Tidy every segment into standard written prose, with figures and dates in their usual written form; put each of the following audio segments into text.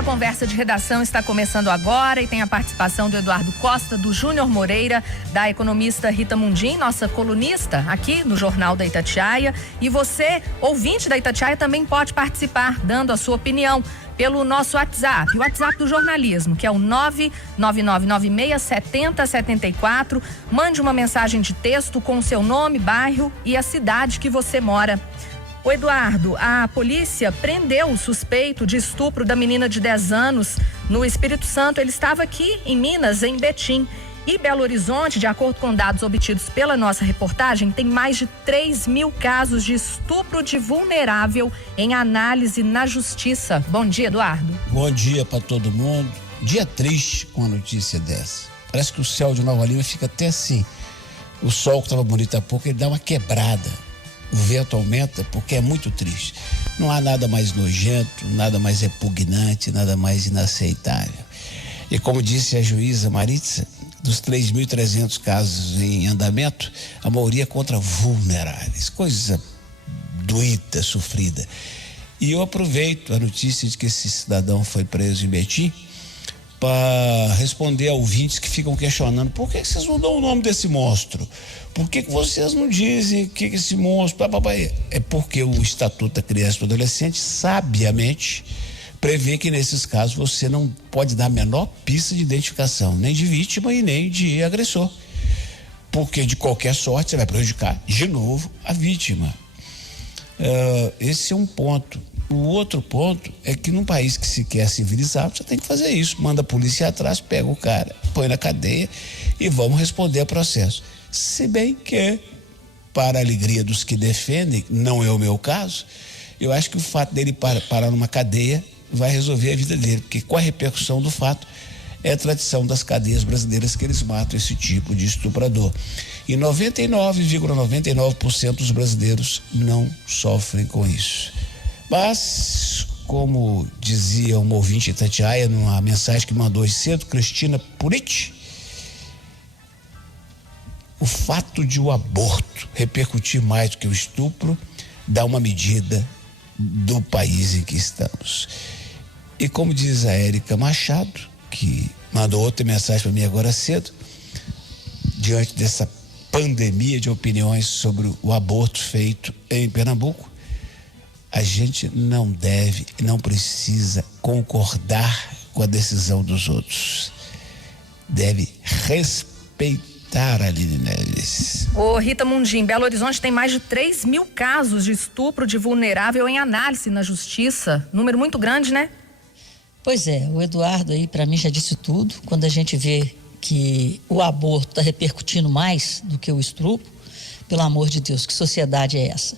A conversa de redação está começando agora e tem a participação do Eduardo Costa, do Júnior Moreira, da economista Rita Mundim, nossa colunista aqui no Jornal da Itatiaia. E você, ouvinte da Itatiaia, também pode participar, dando a sua opinião pelo nosso WhatsApp, o WhatsApp do jornalismo, que é o 999967074. Mande uma mensagem de texto com o seu nome, bairro e a cidade que você mora. O Eduardo, a polícia prendeu o suspeito de estupro da menina de 10 anos no Espírito Santo. Ele estava aqui em Minas, em Betim. E Belo Horizonte, de acordo com dados obtidos pela nossa reportagem, tem mais de 3.000 casos de estupro de vulnerável em análise na justiça. Bom dia, Eduardo. Bom dia para todo mundo. Dia triste com a notícia dessa. Parece que o céu de Nova Lima fica até assim. O sol que estava bonito há pouco, ele dá uma quebrada. O vento aumenta porque é muito triste. Não há nada mais nojento, nada mais repugnante, nada mais inaceitável. E como disse a juíza Maritza, dos 3.300 casos em andamento, a maioria contra vulneráveis. Coisa doída, sofrida. E eu aproveito a notícia de que esse cidadão foi preso em Betim para responder a ouvintes que ficam questionando: por que vocês não dão o nome desse monstro? Por que vocês não dizem que esse monstro... É porque o Estatuto da Criança e do Adolescente, sabiamente, prevê que nesses casos você não pode dar a menor pista de identificação, nem de vítima e nem de agressor. Porque de qualquer sorte você vai prejudicar de novo a vítima. Esse é um ponto. O outro ponto é que num país que se quer civilizado, você tem que fazer isso. Manda a polícia atrás, pega o cara, põe na cadeia e vamos responder a processo. Se bem que, para a alegria dos que defendem, não é o meu caso, eu acho que o fato dele parar numa cadeia vai resolver a vida dele, porque com a repercussão do fato, é a tradição das cadeias brasileiras que eles matam esse tipo de estuprador. E 99,99% dos brasileiros não sofrem com isso. Mas, como dizia uma ouvinte Itatiaia, numa mensagem que mandou hoje cedo, Cristina Puriti, o fato de o aborto repercutir mais do que o estupro dá uma medida do país em que estamos. E como diz a Érica Machado, que mandou outra mensagem para mim agora cedo, diante dessa pandemia de opiniões sobre o aborto feito em Pernambuco, a gente não deve e não precisa concordar com a decisão dos outros. Deve respeitar a Aline Neves. Ô Rita Mundim, Belo Horizonte tem mais de 3.000 casos de estupro de vulnerável em análise na justiça. Número muito grande, né? Pois é, o Eduardo aí para mim já disse tudo. Quando a gente vê que o aborto está repercutindo mais do que o estupro, pelo amor de Deus, que sociedade é essa?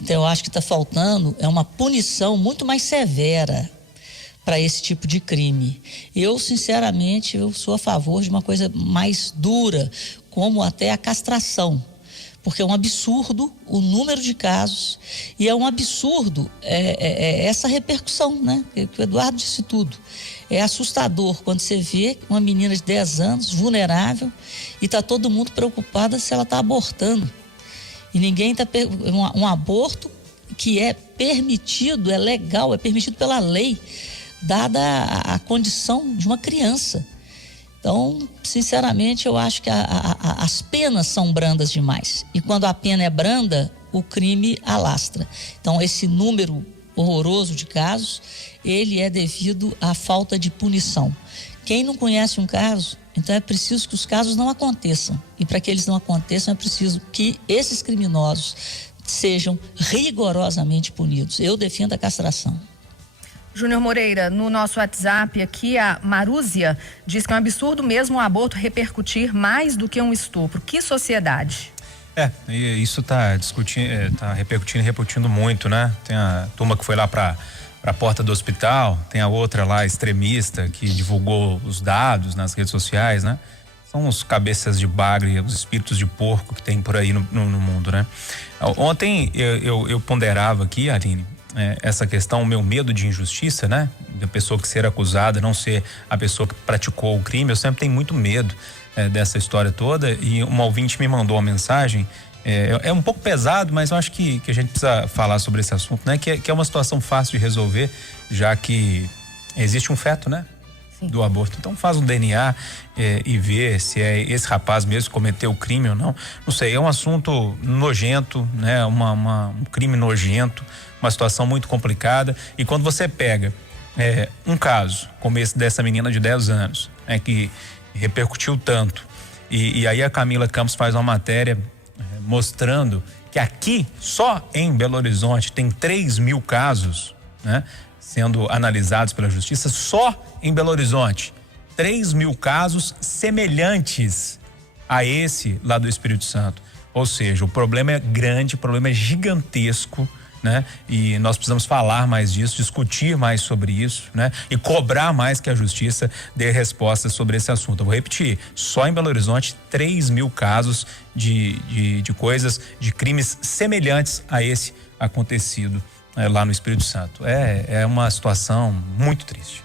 Então eu acho que está faltando uma punição muito mais severa para esse tipo de crime. Eu, sinceramente, sou a favor de uma coisa mais dura, como até a castração, porque é um absurdo o número de casos e é um absurdo essa repercussão, né? Que o Eduardo disse tudo. É assustador quando você vê uma menina de 10 anos, vulnerável, e está todo mundo preocupado se ela está abortando. E ninguém está... Um aborto que é permitido, é legal, é permitido pela lei, dada a condição de uma criança. Então, sinceramente, eu acho que as penas são brandas demais. E quando a pena é branda, o crime alastra. Então, esse número horroroso de casos, ele é devido à falta de punição. Quem não conhece um caso, então é preciso que os casos não aconteçam. E para que eles não aconteçam, é preciso que esses criminosos sejam rigorosamente punidos. Eu defendo a castração. Júnior Moreira, no nosso WhatsApp aqui, a Marúzia diz que é um absurdo mesmo o aborto repercutir mais do que um estupro. Que sociedade? Isso tá repercutindo muito, né? Tem a turma que foi lá para a porta do hospital, tem a outra lá extremista que divulgou os dados nas redes sociais, né? São os cabeças de bagre, os espíritos de porco que tem por aí no mundo, né? Ontem eu ponderava aqui, Aline, essa questão, o meu medo de injustiça, né? Da pessoa que ser acusada não ser a pessoa que praticou o crime. Eu sempre tenho muito medo dessa história toda. E uma ouvinte me mandou uma mensagem, é um pouco pesado, mas eu acho que a gente precisa falar sobre esse assunto, né? Que é uma situação fácil de resolver, já que existe um feto, né? Sim. Do aborto. Então faz um DNA e vê se é esse rapaz mesmo que cometeu o crime ou não. Não sei, é um assunto nojento, né? Um crime nojento, uma situação muito complicada. E quando você pega um caso como esse dessa menina de 10 anos, que repercutiu tanto, e aí a Camila Campos faz uma matéria mostrando que aqui, só em Belo Horizonte, tem 3.000 casos, né, sendo analisados pela justiça, só em Belo Horizonte. 3.000 casos semelhantes a esse lá do Espírito Santo. Ou seja, o problema é grande, o problema é gigantesco, né? E nós precisamos falar mais disso, discutir mais sobre isso, né? E cobrar mais que a justiça dê respostas sobre esse assunto. Eu vou repetir, só em Belo Horizonte 3.000 casos de coisas, de crimes semelhantes a esse acontecido lá no Espírito Santo. É uma situação muito triste.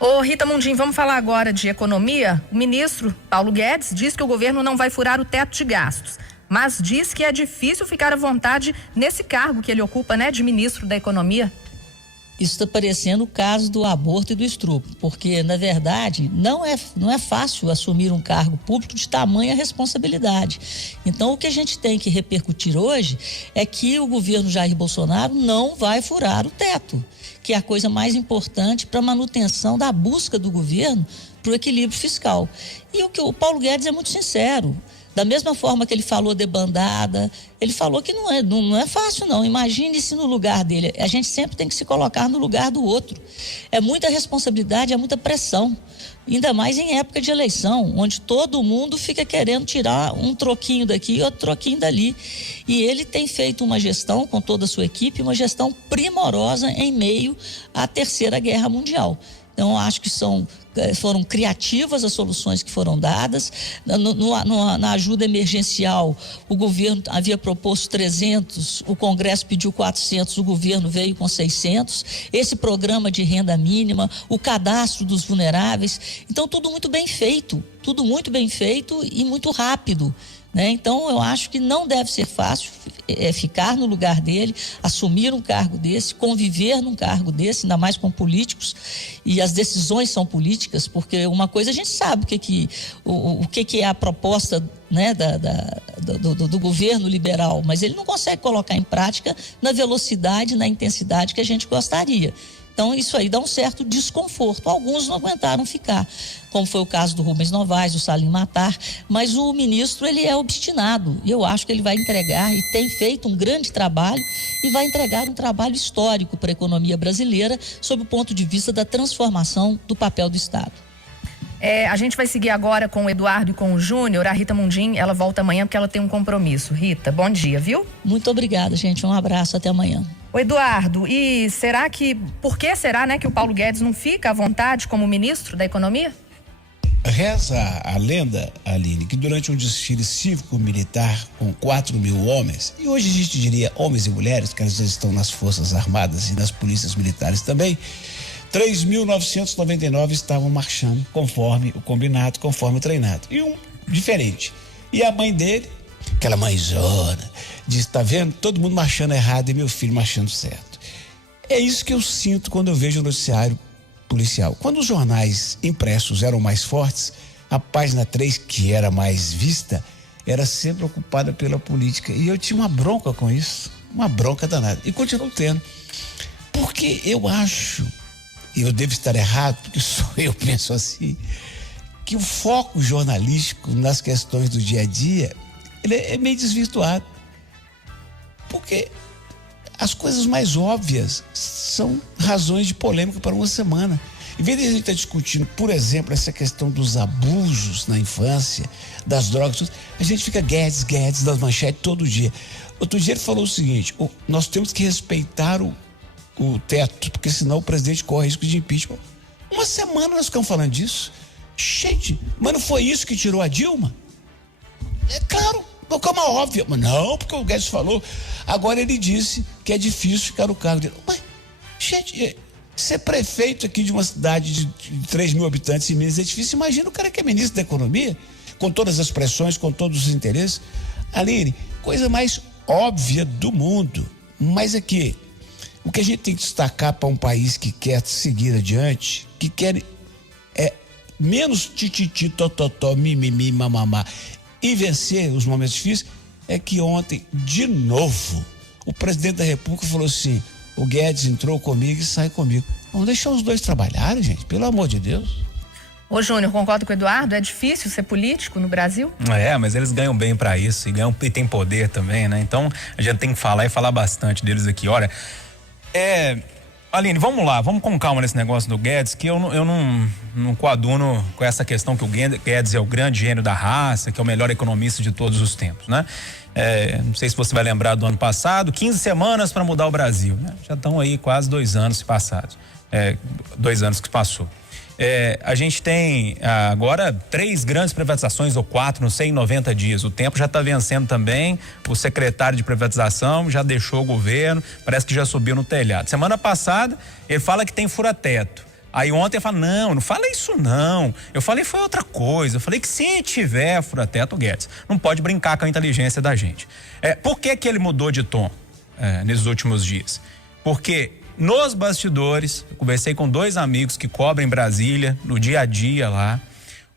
Ô Rita Mundim, vamos falar agora de economia. O ministro Paulo Guedes diz que o governo não vai furar o teto de gastos, mas diz que é difícil ficar à vontade nesse cargo que ele ocupa, né, de ministro da Economia. Isso está parecendo o caso do aborto e do estupro, porque, na verdade, não é fácil assumir um cargo público de tamanha responsabilidade. Então, o que a gente tem que repercutir hoje é que o governo Jair Bolsonaro não vai furar o teto, que é a coisa mais importante para a manutenção da busca do governo para o equilíbrio fiscal. E o Paulo Guedes é muito sincero. Da mesma forma que ele falou debandada, ele falou que não é fácil não. Imagine-se no lugar dele. A gente sempre tem que se colocar no lugar do outro. É muita responsabilidade, é muita pressão. Ainda mais em época de eleição, onde todo mundo fica querendo tirar um troquinho daqui e outro troquinho dali. E ele tem feito uma gestão com toda a sua equipe, uma gestão primorosa em meio à Terceira Guerra Mundial. Então, acho que foram criativas as soluções que foram dadas. Na ajuda emergencial, o governo havia proposto 300, o Congresso pediu 400, o governo veio com 600. Esse programa de renda mínima, o cadastro dos vulneráveis. Então, tudo muito bem feito e muito rápido, né? Então, eu acho que não deve ser fácil ficar no lugar dele, assumir um cargo desse, conviver num cargo desse, ainda mais com políticos, e as decisões são políticas, porque uma coisa a gente sabe o que é a proposta, né, do governo liberal, mas ele não consegue colocar em prática na velocidade, na intensidade que a gente gostaria. Então, isso aí dá um certo desconforto. Alguns não aguentaram ficar, como foi o caso do Rubens Novaes, do Salim Matar, mas o ministro, ele é obstinado, e eu acho que ele vai entregar, e tem feito um grande trabalho, e vai entregar um trabalho histórico para a economia brasileira, sob o ponto de vista da transformação do papel do Estado. A gente vai seguir agora com o Eduardo e com o Júnior. A Rita Mundim, ela volta amanhã porque ela tem um compromisso. Rita, bom dia, viu? Muito obrigada, gente. Um abraço, até amanhã. O Eduardo, e por que será, né, que o Paulo Guedes não fica à vontade como ministro da Economia? Reza a lenda, Aline, que durante um desfile cívico-militar com 4.000 homens, e hoje a gente diria homens e mulheres, que eles estão nas Forças Armadas e nas polícias militares também, 3.999 estavam marchando conforme o combinado, conforme o treinado. E um diferente. E a mãe dele, aquela mãezona, disse, tá vendo? Todo mundo marchando errado e meu filho marchando certo. É isso que eu sinto quando eu vejo o noticiário policial. Quando os jornais impressos eram mais fortes, a página 3, que era mais vista, era sempre ocupada pela política. E eu tinha uma bronca com isso, uma bronca danada. E continuo tendo. Porque eu acho, e eu devo estar errado, porque só eu penso assim, que o foco jornalístico nas questões do dia a dia, ele é meio desvirtuado. Porque as coisas mais óbvias são razões de polêmica para uma semana. Em vez de a gente estar discutindo, por exemplo, essa questão dos abusos na infância, das drogas, a gente fica Guedes das manchetes todo dia. Outro dia ele falou o seguinte, nós temos que respeitar o teto, porque senão o presidente corre risco de impeachment. Uma semana nós ficamos falando disso. Gente, mas não foi isso que tirou a Dilma? É claro, é uma óbvia. Mas não, porque o Guedes falou. Agora ele disse que é difícil ficar no cargo dele. Mas, gente, ser prefeito aqui de uma cidade de 3.000 habitantes em Minas é difícil. Imagina o cara que é ministro da Economia, com todas as pressões, com todos os interesses. Aline, coisa mais óbvia do mundo. Mas aqui, O que a gente tem que destacar para um país que quer seguir adiante, que quer menos tititi, tototó, mimimi, mamamá e vencer os momentos difíceis, é que ontem, de novo, o presidente da República falou assim: o Guedes entrou comigo e sai comigo. Vamos deixar os dois trabalharem, gente, pelo amor de Deus. Ô Júnior, concordo com o Eduardo, é difícil ser político no Brasil? Mas eles ganham bem pra isso e tem poder também, né? Então a gente tem que falar e falar bastante deles aqui. Olha, Aline, vamos lá, vamos com calma nesse negócio do Guedes, que eu não coaduno com essa questão que o Guedes é o grande gênio da raça, que é o melhor economista de todos os tempos, né? Não sei se você vai lembrar do ano passado, 15 semanas para mudar o Brasil, né? Já estão aí quase 2 anos passados, 2 anos que passou. A gente tem agora 3 grandes privatizações ou 4, não sei, em 90 dias. O tempo já está vencendo também. O secretário de privatização já deixou o governo, parece que já subiu no telhado. Semana passada ele fala que tem fura-teto. Aí ontem ele fala: não fala isso não. Eu falei foi outra coisa. Eu falei que se tiver fura-teto, Guedes não pode brincar com a inteligência da gente. Por que ele mudou de tom nesses últimos dias? Porque nos bastidores, eu conversei com 2 amigos que cobrem Brasília no dia a dia lá.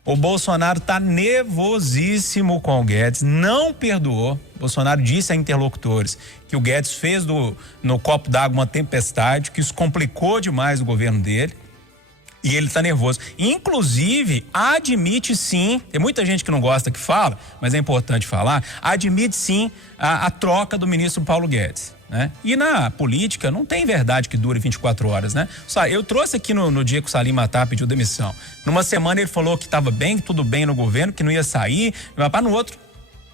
O Bolsonaro tá nervosíssimo com o Guedes, não perdoou. O Bolsonaro disse a interlocutores que o Guedes fez no copo d'água uma tempestade, que isso complicou demais o governo dele. E ele tá nervoso. Inclusive, admite sim, tem muita gente que não gosta que fala, mas é importante falar, admite sim a troca do ministro Paulo Guedes. Né? E na política não tem verdade que dure 24 horas, né? Eu trouxe aqui no dia que o Salim Matar pediu demissão. Numa semana ele falou que estava bem, que tudo bem no governo, que não ia sair, mas no outro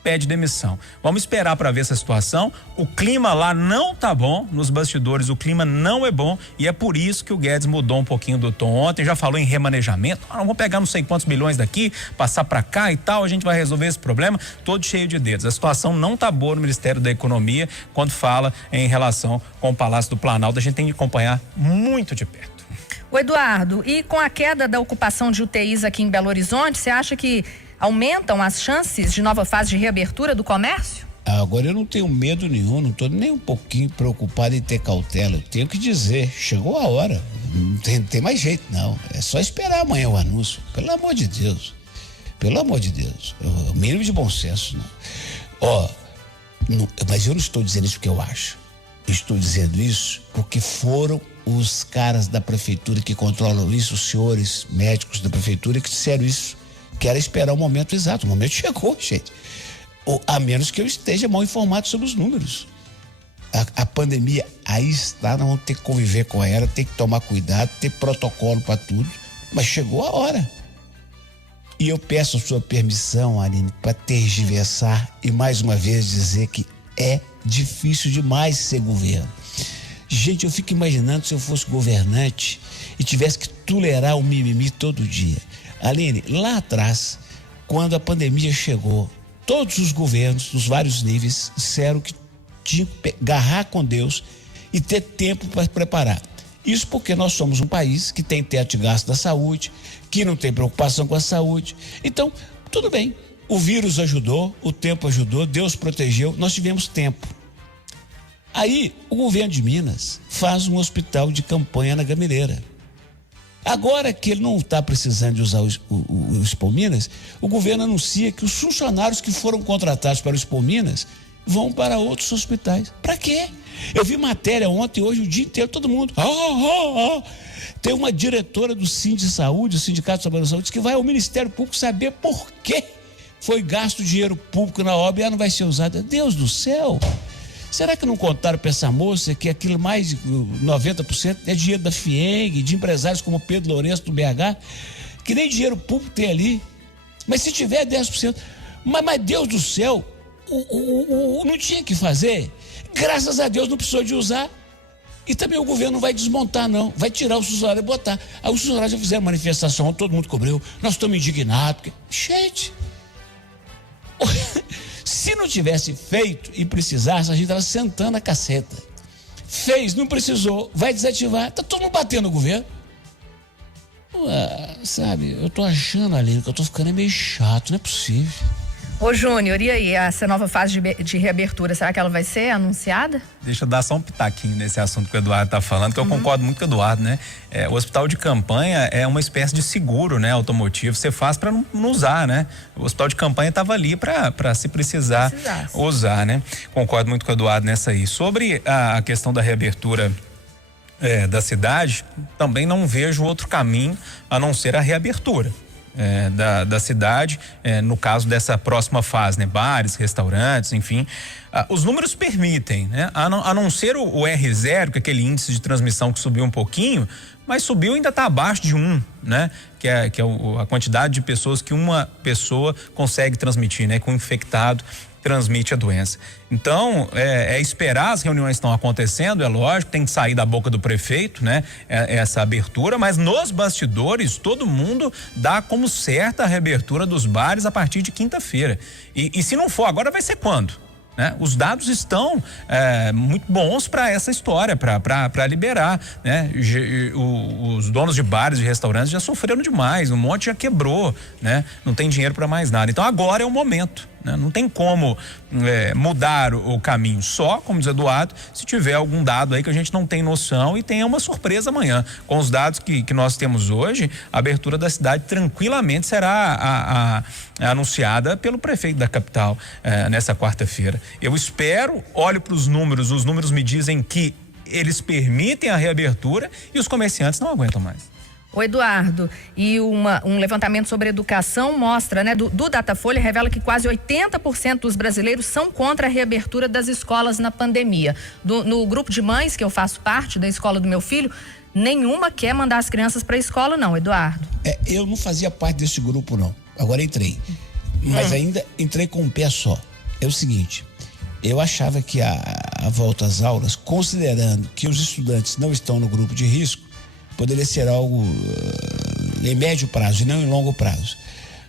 pede demissão. Vamos esperar para ver essa situação. O clima lá não tá bom, nos bastidores o clima não é bom e é por isso que o Guedes mudou um pouquinho do tom ontem, já falou em remanejamento. Vamos pegar não sei quantos bilhões daqui, passar para cá e tal, a gente vai resolver esse problema, todo cheio de dedos. A situação não tá boa no Ministério da Economia quando fala em relação com o Palácio do Planalto, a gente tem que acompanhar muito de perto. O Eduardo, e com a queda da ocupação de UTIs aqui em Belo Horizonte, você acha que aumentam as chances de nova fase de reabertura do comércio? Agora eu não tenho medo nenhum, não estou nem um pouquinho preocupado em ter cautela. Eu tenho que dizer, chegou a hora, não tem mais jeito não, é só esperar amanhã o anúncio, pelo amor de Deus, é o mínimo de bom senso, não. Mas eu não estou dizendo isso porque eu acho, estou dizendo isso porque foram os caras da prefeitura que controlam isso, os senhores médicos da prefeitura que disseram isso, que era esperar o momento exato. O momento chegou, gente. A menos que eu esteja mal informado sobre os números. A pandemia aí está, nós vamos ter que conviver com ela, ter que tomar cuidado, ter protocolo para tudo, mas chegou a hora. E eu peço a sua permissão, Aline, para tergiversar e mais uma vez dizer que é difícil demais ser governo. Gente, eu fico imaginando se eu fosse governante e tivesse que tolerar o mimimi todo dia. Aline, lá atrás, quando a pandemia chegou, todos os governos, dos vários níveis, disseram que tinha que agarrar com Deus e ter tempo para preparar. Isso porque nós somos um país que tem teto de gasto da saúde, que não tem preocupação com a saúde. Então, tudo bem, o vírus ajudou, o tempo ajudou, Deus protegeu, nós tivemos tempo. Aí, o governo de Minas faz um hospital de campanha na Gameleira. Agora que ele não está precisando de usar o Expo Minas, o governo anuncia que os funcionários que foram contratados para o Expo Minas vão para outros hospitais. Para quê? Eu vi matéria ontem, hoje, o dia inteiro, todo mundo. Tem uma diretora do Sindisaúde, o Sindicato de Trabalhadores da Saúde, que vai ao Ministério Público saber por que foi gasto dinheiro público na obra e ela não vai ser usada. Deus do céu! Será que não contaram para essa moça que aquilo mais de 90% é dinheiro da FIENG, de empresários como Pedro Lourenço do BH, que nem dinheiro público tem ali? Mas se tiver 10%, mas Deus do céu, não tinha que fazer? Graças a Deus não precisou de usar. E também o governo não vai desmontar não, vai tirar os funcionários e botar. Aí os funcionários já fizeram manifestação, todo mundo cobriu, nós estamos indignados, porque... Gente... Se não tivesse feito e precisasse, a gente estava sentando a caceta. Fez, não precisou, vai desativar, tá todo mundo batendo no governo. Sabe, eu tô achando ali que eu tô ficando meio chato, não é possível. Ô Júnior, e aí, essa nova fase de reabertura, será que ela vai ser anunciada? Deixa eu dar só um pitaquinho nesse assunto que o Eduardo está falando, que eu concordo muito com o Eduardo, né? O hospital de campanha é uma espécie de seguro, né, automotivo, você faz para não usar, né? O hospital de campanha estava ali para se precisar usar, né? Concordo muito com o Eduardo nessa aí. Sobre a questão da reabertura da cidade, também não vejo outro caminho a não ser a reabertura. Da cidade, no caso dessa próxima fase, né? Bares, restaurantes, enfim, os números permitem, né? A não ser o R0, que é aquele índice de transmissão que subiu um pouquinho, mas subiu e ainda está abaixo de 1, né? Que é a quantidade de pessoas que uma pessoa consegue transmitir, né? Que um infectado transmite a doença. Então, esperar, as reuniões estão acontecendo, é lógico, tem que sair da boca do prefeito, né? Essa abertura, mas nos bastidores, todo mundo dá como certa a reabertura dos bares a partir de quinta-feira. E se não for agora, vai ser quando? Né? Os dados estão muito bons para essa história, para liberar, né? Os donos de bares e restaurantes já sofreram demais, um monte já quebrou, né? Não tem dinheiro para mais nada. Então agora é o momento, né? Não tem como mudar o caminho, só, como diz Eduardo, se tiver algum dado aí que a gente não tem noção e tenha uma surpresa amanhã. Com os dados que nós temos hoje, a abertura da cidade tranquilamente será anunciada pelo prefeito da capital nessa quarta-feira. Eu espero, olho para os números me dizem que eles permitem a reabertura e os comerciantes não aguentam mais. O Eduardo, e um levantamento sobre educação mostra, né, do Datafolha, revela que quase 80% dos brasileiros são contra a reabertura das escolas na pandemia. No grupo de mães que eu faço parte, da escola do meu filho, nenhuma quer mandar as crianças para a escola, não, Eduardo. Eu não fazia parte desse grupo, não. Agora entrei. Mas ainda entrei com um pé só. É o seguinte, eu achava que a volta às aulas, considerando que os estudantes não estão no grupo de risco, poderia ser algo em médio prazo e não em longo prazo.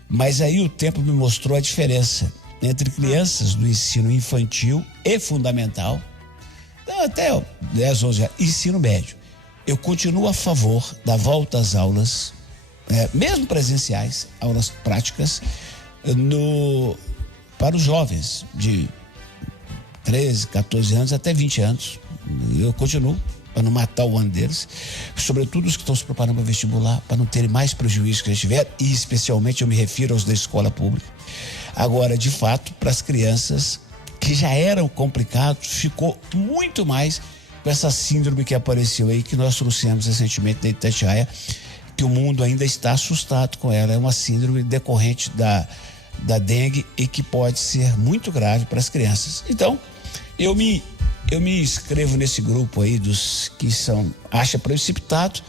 Mas aí o tempo me mostrou a diferença entre crianças do ensino infantil e fundamental, até 10, 11 anos, ensino médio. Eu continuo a favor da volta às aulas, mesmo presenciais, aulas práticas, para os jovens de 13, 14 anos até 20 anos. Eu continuo, para não matar o ano deles, sobretudo os que estão se preparando para vestibular, para não terem mais prejuízo que eles tiveram, e especialmente eu me refiro aos da escola pública. Agora, de fato, para as crianças que já eram complicados, ficou muito mais com essa síndrome que apareceu aí, que nós trouxemos recentemente da Itatiaia, que o mundo ainda está assustado com ela. É uma síndrome decorrente da dengue e que pode ser muito grave para as crianças. Então, eu me inscrevo nesse grupo aí dos que acha precipitado,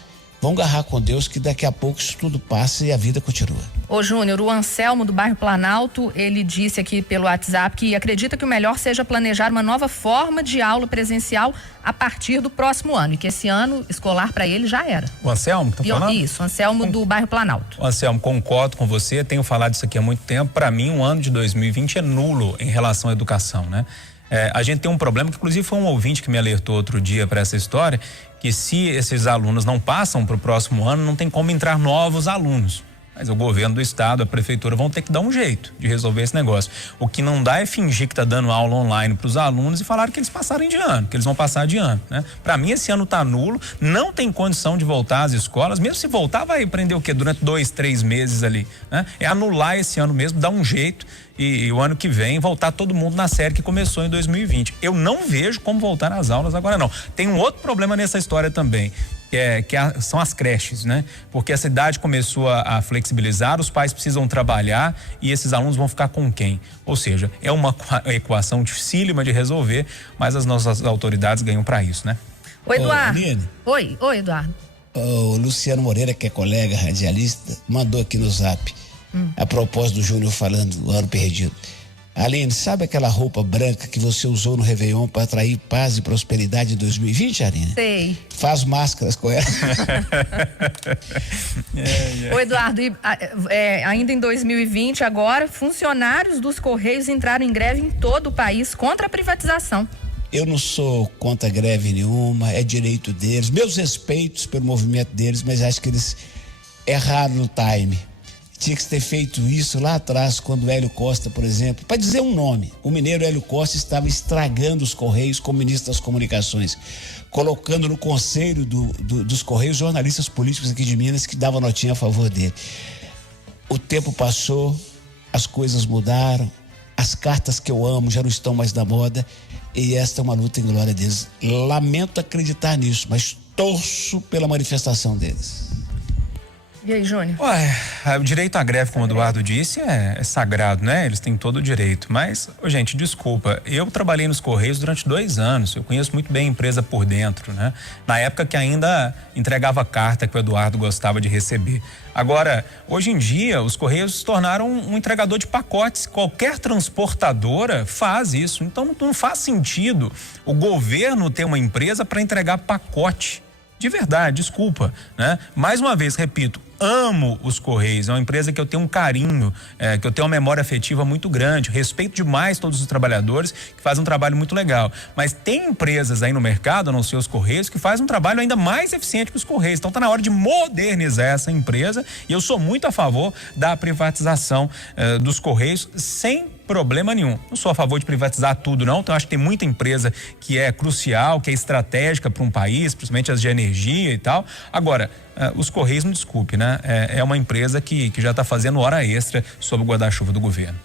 vão agarrar com Deus que daqui a pouco isso tudo passa e a vida continua. Ô Júnior, o Anselmo do bairro Planalto, ele disse aqui pelo WhatsApp que acredita que o melhor seja planejar uma nova forma de aula presencial a partir do próximo ano e que esse ano escolar para ele já era. O Anselmo que tá falando? Isso, o Anselmo do bairro Planalto. O Anselmo, concordo com você, tenho falado isso aqui há muito tempo. Para mim, o ano de 2020 é nulo em relação à educação, né? A gente tem um problema que inclusive foi um ouvinte que me alertou outro dia para essa história, que se esses alunos não passam para o próximo ano, não tem como entrar novos alunos. Mas o governo do estado, a prefeitura vão ter que dar um jeito de resolver esse negócio. O que não dá é fingir que está dando aula online para os alunos e falar que eles passarem de ano, que eles vão passar de ano, né? Para mim esse ano está nulo, não tem condição de voltar às escolas, mesmo se voltar vai prender o quê? Durante 2, 3 meses ali, né? É anular esse ano mesmo, dar um jeito e o ano que vem voltar todo mundo na série que começou em 2020. Eu não vejo como voltar às aulas agora não. Tem um outro problema nessa história também, são as creches, né? Porque a cidade começou a flexibilizar, os pais precisam trabalhar e esses alunos vão ficar com quem? Ou seja, é uma equação dificílima de resolver, mas as nossas autoridades ganham para isso, né? Ô Eduardo. Oi, Eduardo. O Luciano Moreira, que é colega radialista, mandou aqui no zap, a propósito do Júnior falando do ano perdido. Aline, sabe aquela roupa branca que você usou no Réveillon para atrair paz e prosperidade em 2020, Aline? Sei. Faz máscaras com ela. Ô Eduardo, ainda em 2020 agora, funcionários dos Correios entraram em greve em todo o país contra a privatização. Eu não sou contra greve nenhuma, é direito deles, meus respeitos pelo movimento deles, mas acho que eles erraram no time. Tinha que ter feito isso lá atrás, quando o Hélio Costa, por exemplo, para dizer um nome, o mineiro Hélio Costa estava estragando os Correios como ministro das Comunicações, colocando no conselho dos Correios jornalistas políticos aqui de Minas que davam notinha a favor dele. O tempo passou, as coisas mudaram, as cartas que eu amo já não estão mais na moda e esta é uma luta em glória deles. Lamento acreditar nisso, mas torço pela manifestação deles. E aí, Júnior? Ué, o direito à greve, como o Eduardo disse, é sagrado, né? Eles têm todo o direito. Mas, gente, desculpa, eu trabalhei nos Correios durante 2 anos. Eu conheço muito bem a empresa por dentro, né? Na época que ainda entregava carta que o Eduardo gostava de receber. Agora, hoje em dia, os Correios se tornaram um entregador de pacotes. Qualquer transportadora faz isso. Então, não faz sentido o governo ter uma empresa para entregar pacote. De verdade, desculpa, né? Mais uma vez, repito, amo os Correios, é uma empresa que eu tenho um carinho, que eu tenho uma memória afetiva muito grande, respeito demais todos os trabalhadores que fazem um trabalho muito legal, mas tem empresas aí no mercado, a não ser os Correios, que fazem um trabalho ainda mais eficiente que os Correios, então tá na hora de modernizar essa empresa e eu sou muito a favor da privatização dos Correios sem problema nenhum. Não sou a favor de privatizar tudo, não. Então, acho que tem muita empresa que é crucial, que é estratégica para um país, principalmente as de energia e tal. Agora, os Correios, me desculpe, né? É uma empresa que já está fazendo hora extra sob o guarda-chuva do governo.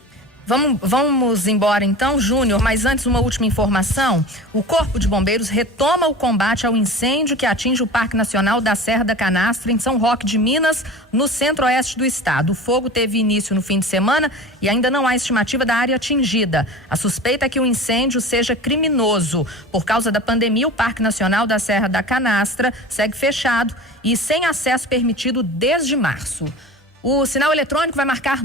Vamos embora então, Júnior, mas antes uma última informação. O Corpo de Bombeiros retoma o combate ao incêndio que atinge o Parque Nacional da Serra da Canastra, em São Roque de Minas, no centro-oeste do estado. O fogo teve início no fim de semana e ainda não há estimativa da área atingida. A suspeita é que o incêndio seja criminoso. Por causa da pandemia, o Parque Nacional da Serra da Canastra segue fechado e sem acesso permitido desde março. O sinal eletrônico vai marcar